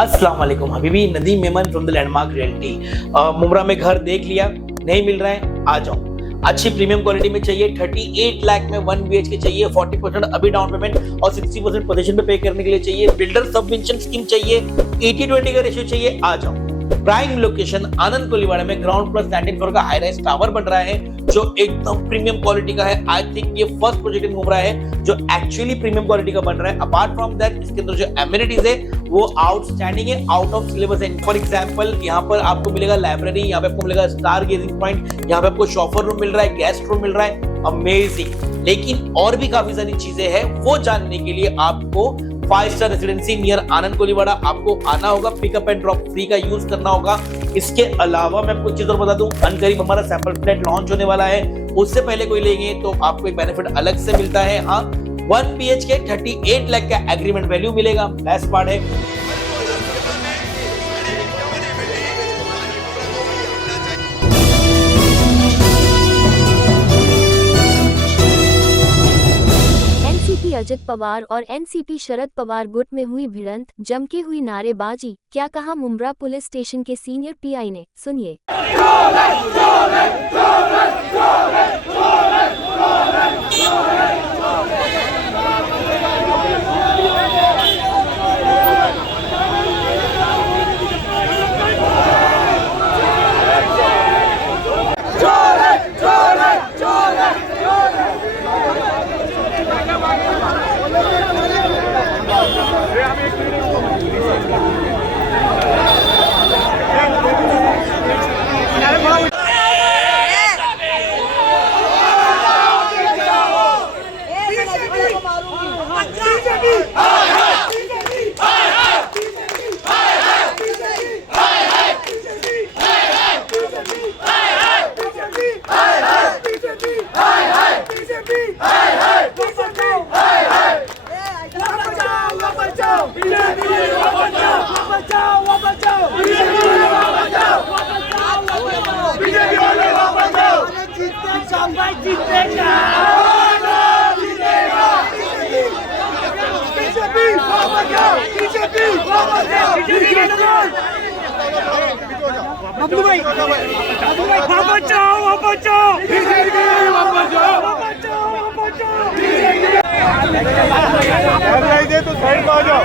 अस्सलाम वालेकुम Habibi, Nadeem Memon from the landmark realty. Mumbra में घर देख लिया, नहीं मिल रहा है, आ जाओ। अच्छी प्रीमियम क्वालिटी में चाहिए, 38 लाख में 1 BHK चाहिए, 40% अभी डाउन पेमेंट और 60% पोजीशन पे पे करने के लिए चाहिए। बिल्डर सबवेंशन स्कीम चाहिए, 80-20 का रेशियो चाहिए, आ जाओ। प्राइम लोकेशन आनंद कोलीवाड़ा में ग्राउंड प्लस 19 फ्लोर का हाई राइज टावर बन रहा है जो एकदम प्रीमियम क्वालिटी का है। आई थिंक ये फर्स्ट प्रोजेक्ट इन मुमरा है जो एक्चुअली प्रीमियम क्वालिटी का बन रहा है। अपार्ट फ्रॉम दैट इसके अंदर जो एमिनिटीज है वो आउटस्टैंडिंग है, आउट ऑफ सिलेबस है। फॉर एग्जांपल यहाँ पर आपको मिलेगा लाइब्रेरी, यहाँ पे आपको मिलेगा स्टार गेजिंग पॉइंट, यहाँ पे आपको शॉफर रूम मिल रहा है, गेस्ट रूम मिल रहा है। अमेजिंग। लेकिन और भी काफी सारी चीजें हैं, वो जानने के लिए आपको 5 स्टार रेसिडेंसी नियर आनंद कोलीवाड़ा आपको आना होगा, पिकअप एंड ड्रॉप फ्री का यूज करना होगा। इसके अलावा मैं आपको एक चीज और बता दूं, अनकरीब हमारा सैंपल फ्लैट लॉन्च होने वाला है, उससे पहले कोई लेंगे तो आपको एक बेनिफिट अलग से मिलता है। हाँ, 1 BHK 38 लाख का एग्रीमेंट वैल्यू मिलेगा। बेस्ट पार्ट है एनसीपी अजित पवार और एनसीपी शरद पवार गुट में हुई भिड़ंत, जम के हुई नारेबाजी। क्या कहा मुमरा पुलिस स्टेशन के सीनियर पीआई ने, सुनिए। दे तो साइड आ जाओ।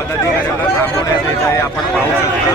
पदाधिकाऱ्यांना थांबवण्यात येत आहे. आपण पाहू शकता.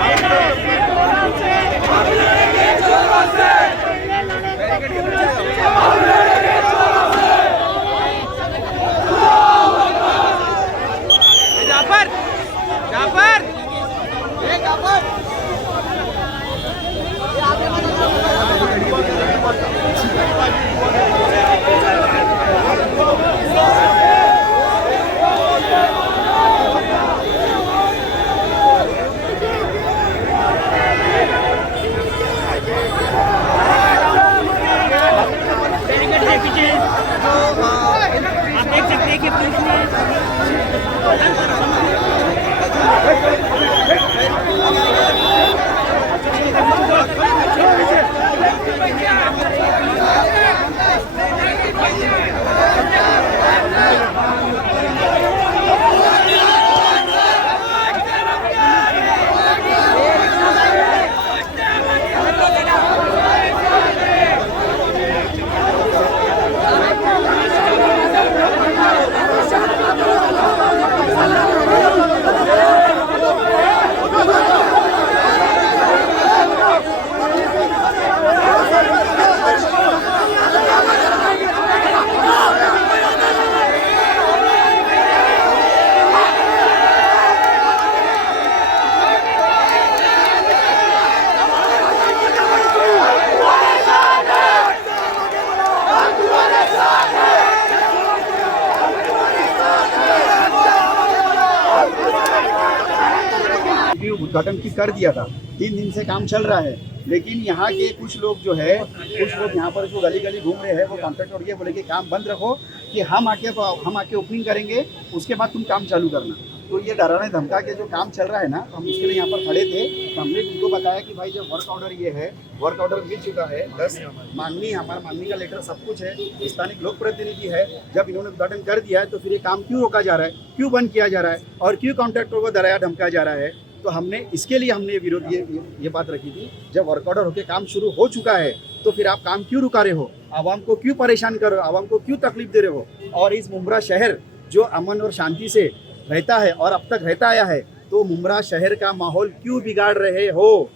उद्घाटन की कर दिया था, 3 दिन से काम चल रहा है, लेकिन यहाँ के कुछ लोग जो है, कुछ लोग यहाँ पर जो गली गली घूम रहे हैं, वो कॉन्ट्रैक्टर ये बोले कि काम बंद रखो कि हम आके ओपनिंग करेंगे, उसके बाद तुम काम चालू करना। तो ये डराने धमका के जो काम चल रहा है ना, हम उसके लिए यहाँ पर खड़े थे। तो हमने उनको बताया कि भाई जब वर्क ऑर्डर ये है, वर्क ऑर्डर मिल चुका है, 10 मांगनी, हमारा मांगनी का लेटर सब कुछ है, स्थानीय लोक प्रतिनिधि है, जब इन्होंने उद्घाटन कर दिया है तो फिर ये काम क्यों रोका जा रहा है, क्यों बंद किया जा रहा है और क्यों कॉन्ट्रैक्टर को डराया धमकाया जा रहा है। तो हमने इसके लिए हमने विरोध ये बात रखी थी, जब वर्क ऑर्डर होकर काम शुरू हो चुका है तो फिर आप काम क्यों रुका रहे हो, आवाम को क्यों परेशान कर रहे हो, आवाम को क्यों तकलीफ दे रहे हो। और इस मुमरा शहर जो अमन और शांति से रहता है और अब तक रहता आया है, तो मुमरा शहर का माहौल क्यों बिगाड़ रहे हो।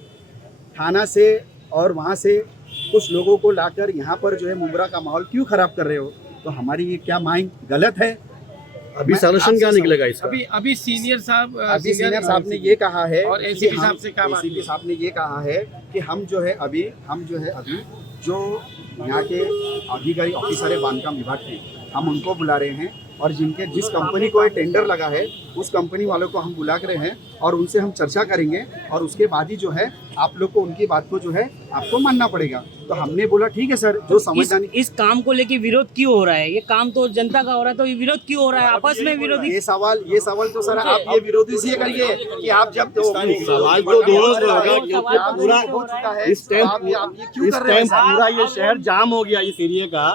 थाना से और वहाँ से कुछ लोगों को लाकर यहाँ पर जो है मुमरा का माहौल क्यों खराब कर रहे हो। तो हमारी ये क्या मांग गलत है। अभी सॉल्यूशन क्या निकलेगा इसका? अभी सीनियर साहब ने ये कहा है और एसीपी साहब से कहा, एसीपी साहब ने ये कहा है कि हम जो है अभी जो यहाँ के अधिकारी ऑफिसर है बांधकाम विभाग के, हम उनको बुला रहे हैं और जिस कंपनी को टेंडर लगा है उस कंपनी वालों को हम बुला रहे हैं और उनसे हम चर्चा करेंगे और उसके बाद ही जो है आप लोग को उनकी बात को जो है आपको मानना पड़ेगा। तो हमने बोला ठीक है सर, जो समझदारी इस काम को लेके विरोध क्यों हो रहा है, ये काम तो जनता का हो रहा है, तो ये विरोध क्यों हो रहा है आपस में विरोध। ये सवाल तो सर आप ये विरोध इसलिए करिए कि आप जब सवाल तो दोनों से होगा, क्योंकि पूरा हो चुका है इस टाइम पूरा ये शहर जाम हो गया इस एरिया का,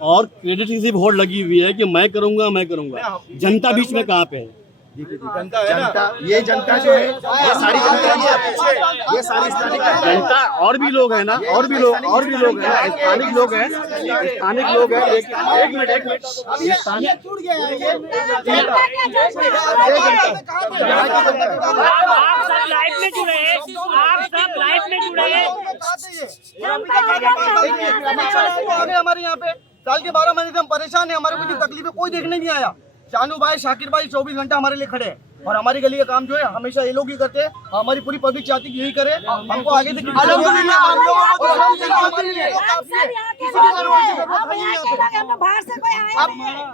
और क्रेडिट की सिर्फ होड़ लगी हुई है कि मैं करूंगा। जनता बीच में कहाँ पे है? जनता जो है ये सारी जनता और भी लोग हैं ना, और भी लोग हैं, स्थानिक लोग हैं। एक मिनट आप सब लाइव में जुड़े हैं, हमारे यहाँ पे साल के 12 महीने से हम परेशान हैं, हमारे को तकलीफें कोई देखने नहीं आया। शानू भाई, शाकिर भाई 24 घंटा हमारे लिए खड़े हैं और हमारी गली का काम जो है हमेशा ये लोग ही करते हैं। हमारी पूरी पब्लिक चाहती है कि यही करे, हमको आगे तक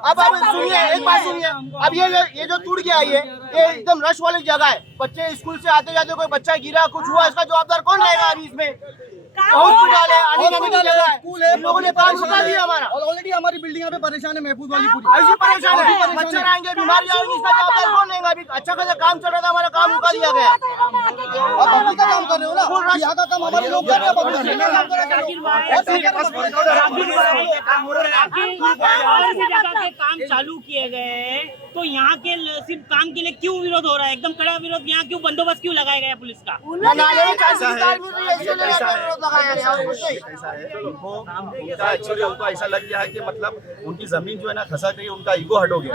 अब सुनिए, एक बात सुनिए, अब ये जो टूट गया ये एकदम रश वाली जगह है, बच्चे स्कूल से आते जाते कोई बच्चा गिरा कुछ हुआ, इसका जवाबदार कौन रहेगा अभी इसमें? हॉस्पिटल है, आने जाने की जगह है, स्कूल है, लोगों ने काम रुका दिया हमारा। और ऑलरेडी हमारी बिल्डिंग यहाँ पे परेशान है, महफूज वाली पूरी ऐसी परेशान है, मच्छर आएंगे, बीमारी आएंगी, इसका जवाबदार कौन लेगा? अभी अच्छा खासा काम चल रहा था, हमारा काम रुका दिया गया। अब पब्लिक का काम कर रहे हो ना, यहाँ का काम हमारे लोग कर रहे हैं, पब्लिक का काम कर रहे हैं। काम चालू किए गए तो यहाँ के सिर्फ काम के लिए क्यों विरोध हो रहा है? एकदम कड़ा विरोध। यहाँ क्यों बंदोबस्त क्यों लगाया गया पुलिस का? लगाया है और कुछ नहीं। ऐसा है उनका एक्चुअली उनको ऐसा लग गया है कि मतलब उनकी जमीन जो है ना खसक रही है, उनका ईगो हट हो गया।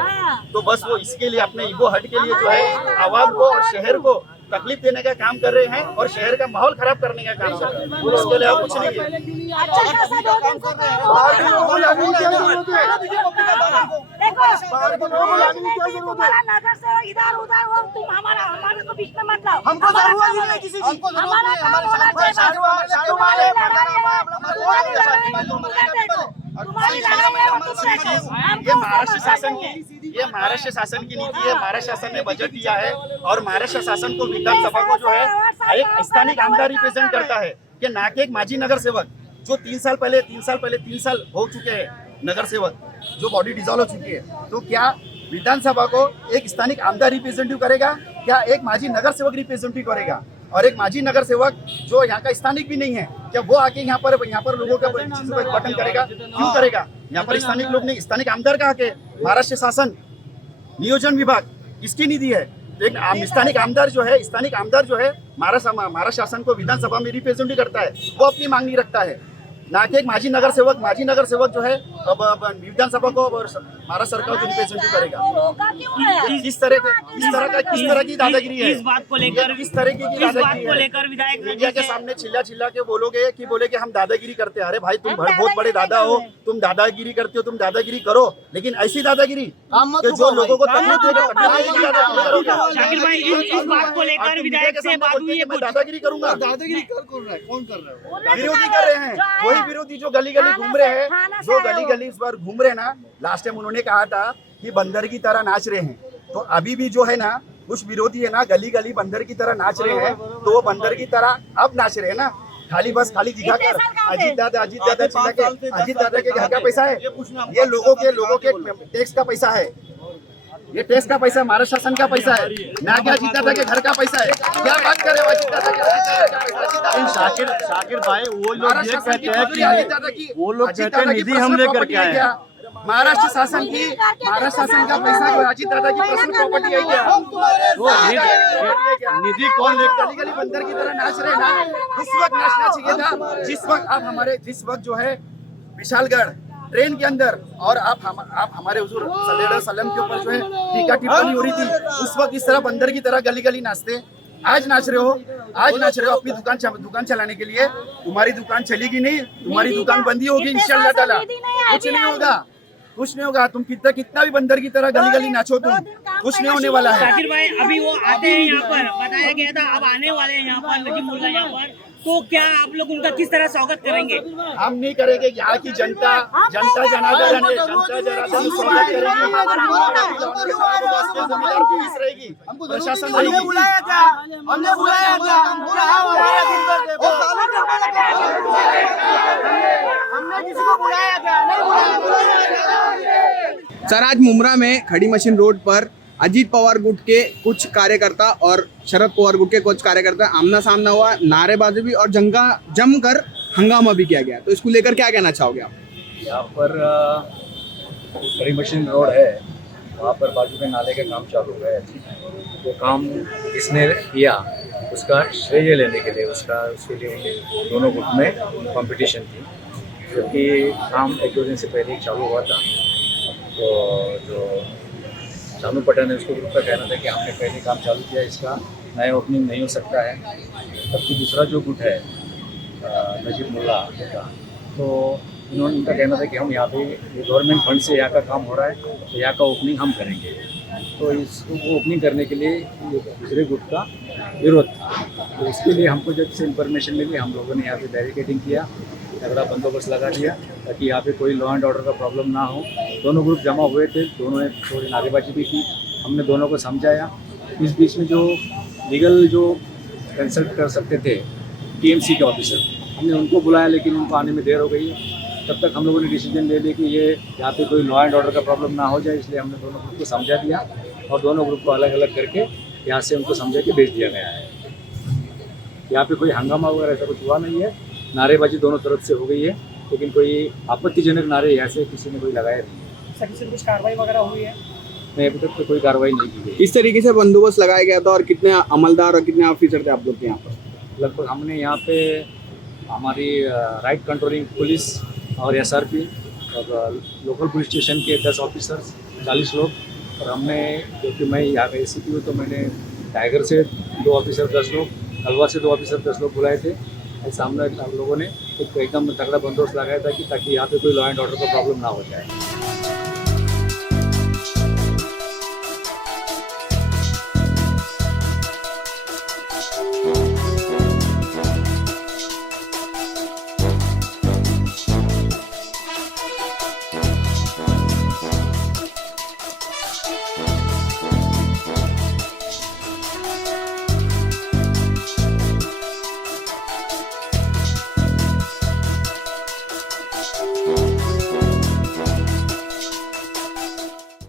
तो बस वो इसके लिए अपने ईगो हट के लिए जो है आवाम को और शहर को तकलीफ देने का काम कर रहे हैं और शहर का माहौल खराब करने का काम कर रहे हैं। इसके लिए और कुछ नहीं इधर उधर वो तुम हमारे को बीच में मत लाओ। हमको जरूरत ही नहीं किसी चीज की। हमारा काम होना ये महाराष्ट्र शासन की नीति है। महाराष्ट्र शासन ने बजट दिया है और महाराष्ट्र शासन को विधानसभा को जो है एक स्थानिक आमदार रिप्रेजेंट करता है कि ना कि एक माजी नगर सेवक जो 3 साल हो चुके हैं नगर सेवक जो बॉडी डिसॉल्व हो चुकी है। तो क्या विधानसभा को एक स्थानिक आमदार रिप्रेजेंटेटिव करेगा, क्या एक माजी नगर सेवक रिप्रेजेंटेटिव करेगा? और एक माजी नगर सेवक जो यहाँ का स्थानिक भी नहीं है, क्या वो आके यहाँ पर लोगों का बटन करेगा? क्यों करेगा? यहाँ पर स्थानिक लोग नहीं, स्थानिक आमदार का हक है। महाराष्ट्र शासन नियोजन विभाग इसकी निधि है। एक स्थानिक आमदार जो है महाराष्ट्र शासन को विधानसभा में रिप्रेजेंट करता है, वो अपनी मांग नहीं रखता है। ना कि एक माजी नगर सेवक जो है अब विधानसभा को महाराष्ट्र सरकार को रिप्रेजेंट करेगा। किस तरह की दादागिरी है? इस बात को लेकर विधायक मीडिया के सामने चिल्ला के बोले कि हम दादागिरी करते हैं। अरे भाई तुम बहुत बड़े दादा हो, तुम दादागिरी करते हो, तुम दादागिरी करो, लेकिन ऐसी दादागिरी कि जो लोगों को तकलीफ देगा। शाकिर भाई इस बात को लेकर विधायक से बात हुई है, दादागिरी करूंगा। दादागिरी कौन कर रहा है? विरोधी कर रहे हैं, वही विरोधी जो गली घूम रहे हैं, जो गली इस बार घूम रहे हैं ना। लास्ट टाइम उन्होंने कहा था कि बंदर की तरह नाच रहे हैं, तो अभी भी जो है ना कुछ विरोधी है ना गली बंदर की तरह नाच रहे हैं, तो वो बंदर की तरह अब नाच रहे हैं ना। खाली दिखाकर अजीत दादा चिल्ला के अजीत दादा के घर का पैसा है, ये लोगों के टैक्स का पैसा है। ये टैक्स का पैसा महाराष्ट्र शासन का पैसा है, ना क्या अजीत दादा के घर का पैसा है। क्या बात कर रहे हो अजीत दादा के? शाकिर भाई वो लोग ये कहते हैं कि निधि हम लेकर के आए हैं। महाराष्ट्र शासन का पैसा अजीत दादा की पर्सनल प्रॉपर्टी है क्या? निधि कौन लेकर? गली बंदर की तरह नाच रहे ना, उस वक्त नाचना चाहिए था जिस वक्त जो है विशालगढ़ ट्रेन के अंदर और आप हमारे हुजूर सल्लल्लाहु अलैहि वसल्लम के ऊपर जो है टीका टिप्पणी हो रही थी, उस वक्त इस तरह बंदर की तरह गली नाचते। आज नाच रहे हो अपनी दुकान चलाने के लिए। तुम्हारी दुकान चलेगी नहीं, तुम्हारी दुकान बंदी होगी इंशाअल्लाह ताला। कुछ नहीं होगा। तुम कितना भी बंदर की तरह गली नाचो, तुम कुछ नहीं होने वाला है। शाकिर भाई अभी वो आते हैं यहाँ पर, बताया गया था अब आने वाले हैं यहाँ पर नजीब मुल्ला यहाँ पर, तो क्या आप लोग उनका किस तरह स्वागत करेंगे? हम नहीं करेंगे। यहाँ की जनता जनार्दन स्वागत करेगी, प्रशासन हमने बुलाया क्या? हमने किसी को बुलाया क्या? नहीं बुलाया। सर आज मुमरा में खड़ी मशीन रोड पर अजीत पवार गुट के कुछ कार्यकर्ता और शरद पवार गुट के कुछ कार्यकर्ता आमना सामना हुआ, नारेबाजी भी और जमकर हंगामा भी किया गया। तो इसको लेकर क्या कहना चाहोगे आप? यहाँ पर खड़ी मशीन रोड है, वहाँ पर बाजू में नाले का काम चालू है। वो काम किसने किया उसका श्रेय लेने के लिए उसके लिए दोनों गुट में कंपटीशन थी, क्योंकि काम 1-2 दिन से पहले ही चालू हुआ था। तो जो चानू पटेल ने उसको ग्रुप का कहना था कि हमने पहले काम चालू किया, इसका नया ओपनिंग नहीं हो सकता है। जबकि दूसरा जो गुट है नजीब मुल्ला का, तो उनका कहना था कि हम यहाँ पे गवर्नमेंट फंड से यहाँ का काम हो रहा है, तो यहाँ का ओपनिंग हम करेंगे। तो इसको वो ओपनिंग करने के लिए दूसरे गुट का विरोध था। तो इसके लिए हमको जब से इन्फॉर्मेशन मिली, हम लोगों ने यहाँ पे बैरिकेडिंग किया, तगड़ा बंदोबस्त लगा दिया ताकि यहाँ पे कोई लॉ एंड ऑर्डर का प्रॉब्लम ना हो। दोनों ग्रुप जमा हुए थे, दोनों ने थोड़ी नारेबाजी भी की, हमने दोनों को समझाया। इस बीच में जो लीगल जो कंसल्ट कर सकते थे टीएमसी के ऑफिसर, हमने उनको बुलाया, लेकिन उनको आने में देर हो गई। तब तक हम लोगों ने डिसीजन ले लिया कि ये यहाँ पे कोई लॉ एंड ऑर्डर का प्रॉब्लम ना हो जाए, इसलिए हमने दोनों ग्रुप को समझा दिया और दोनों ग्रुप को अलग अलग करके यहाँ से उनको समझा के भेज दिया गया है। यहाँ पे कोई हंगामा वगैरह ऐसा कुछ हुआ नहीं है, नारेबाजी दोनों तरफ से हो गई है, लेकिन कोई आपत्तिजनक नारे यहाँ से किसी ने कोई लगाया नहीं है। सर किसी कुछ कार्रवाई वगैरह हुई है? नहीं, अभी तक तो कोई कार्रवाई नहीं की गई। इस तरीके से बंदोबस्त लगाया गया था और कितने अमलदार और कितने ऑफिसर थे आप लोग के यहाँ पर? लगभग हमने यहाँ पे हमारी राइट कंट्रोलिंग पुलिस और एसआरपी और लोकल पुलिस स्टेशन के 10 ऑफिसर्स 40 लोग, और हमने, क्योंकि मैं यहाँ का एसीपी हूँ, तो मैंने टाइगर से 2 ऑफिसर 10 लोग, कलवा से 2 ऑफिसर 10 लोग बुलाए थे। और सामने हम लोगों ने एकदम तगड़ा बंदोबस्त लगाया था कि ताकि यहाँ पे कोई लॉ एंड ऑर्डर का प्रॉब्लम ना हो जाए।